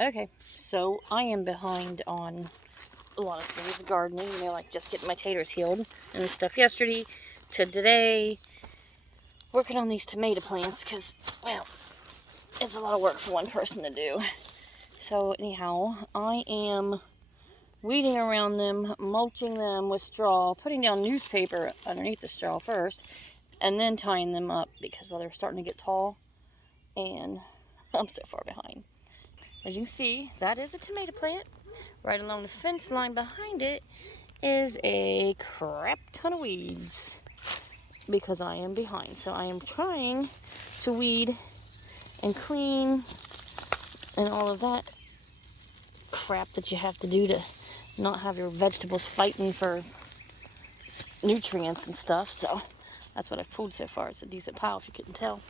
Okay, so I am behind on a lot of things gardening, like just getting my taters healed and stuff yesterday to today. Working on these tomato plants because, well, it's a lot of work for one person to do. So anyhow, I am weeding around them, mulching them with straw, putting down newspaper underneath the straw first, and then tying them up because, well, they're starting to get tall and I'm so far behind. As you can see, that is a tomato plant. Right along the fence line behind it is a crap ton of weeds because I am behind. So I am trying to weed and clean and all of that crap that you have to do to not have your vegetables fighting for nutrients and stuff. So that's what I've pulled so far. It's a decent pile if you couldn't tell.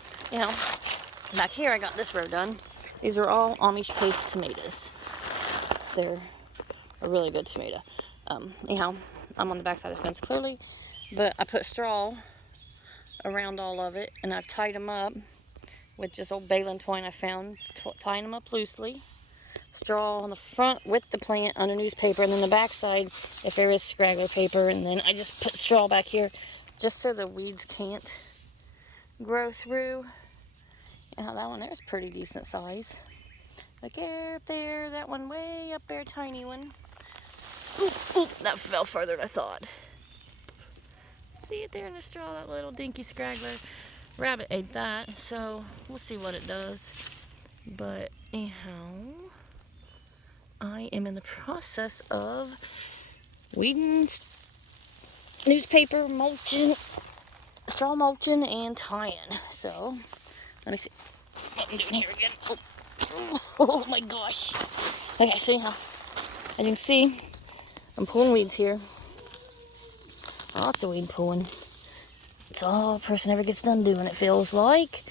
Back here I got this row done. These are all Amish paste tomatoes. They're a really good tomato. Anyhow, I'm on the back side of the fence clearly, but I put straw around all of it and I've tied them up with just old baling twine I found, tying them up loosely. Straw on the front with the plant under newspaper, and then the back side if there is scraggler paper, and then I just put straw back here just so the weeds can't grow through. Yeah, that one there's pretty decent size. Like up there, that one way up there, tiny one. Oop, that fell further than I thought. See it there in the straw, that little dinky scraggler. Rabbit ate that, so we'll see what it does. But anyhow, I am in the process of weeding, newspaper mulching, straw mulching, and tying. So let me see what I'm doing here again. Oh my gosh. Okay, so anyhow, as you can see, I'm pulling weeds here. Lots of weed pulling. It's all a person ever gets done doing, it feels like.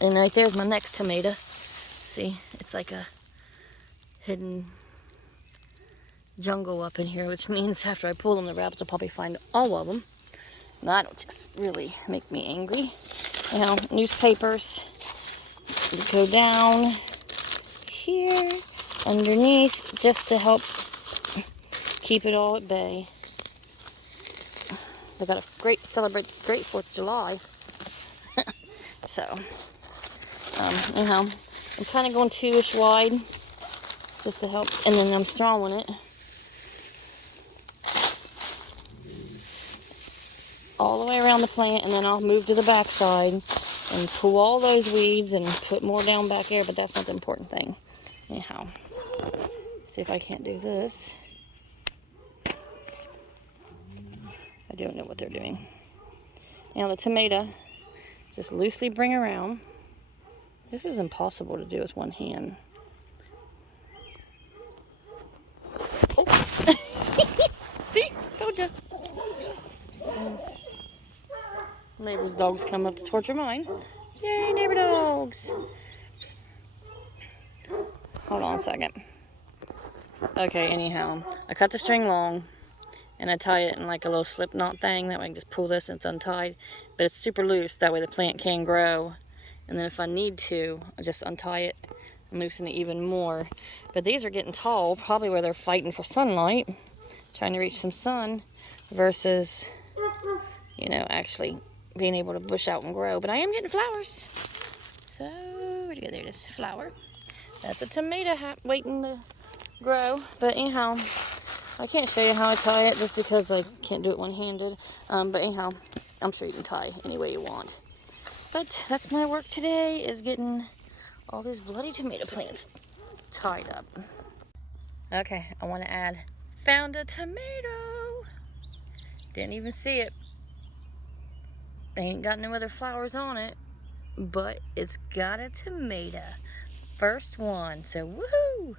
And right there's my next tomato. See, it's like a hidden jungle up in here, which means after I pull them, the rabbits will probably find all of them. And that'll just really make me angry. Newspapers go down here underneath just to help keep it all at bay. They got a great 4th of July. So, anyhow, I'm kind of going 2-ish wide just to help, and then I'm strawing it all the way around the plant, and then I'll move to the back side and pull all those weeds and put more down back there, but that's not the important thing. Anyhow, see if I can't do this. I don't know what they're doing. Now the tomato, just loosely bring around. This is impossible to do with one hand. Oh. See? Told you. Neighbor's dogs come up to torture mine. Yay, neighbor dogs. Hold on a second. Okay, anyhow, I cut the string long and I tie it in like a little slip knot thing. That way I can just pull this and it's untied. But it's super loose, that way the plant can grow. And then if I need to, I just untie it and loosen it even more. But these are getting tall, probably where they're fighting for sunlight, trying to reach some sun, versus, actually being able to bush out and grow. But I am getting flowers. So, where'd you go? There it is, flower. That's a tomato waiting to grow. But anyhow, I can't show you how I tie it just because I can't do it one-handed. But anyhow, I'm sure you can tie any way you want. But that's my work today, is getting all these bloody tomato plants tied up. Okay, I want to add, found a tomato. Didn't even see it. They ain't got no other flowers on it, but it's got a tomato. First one, so woohoo!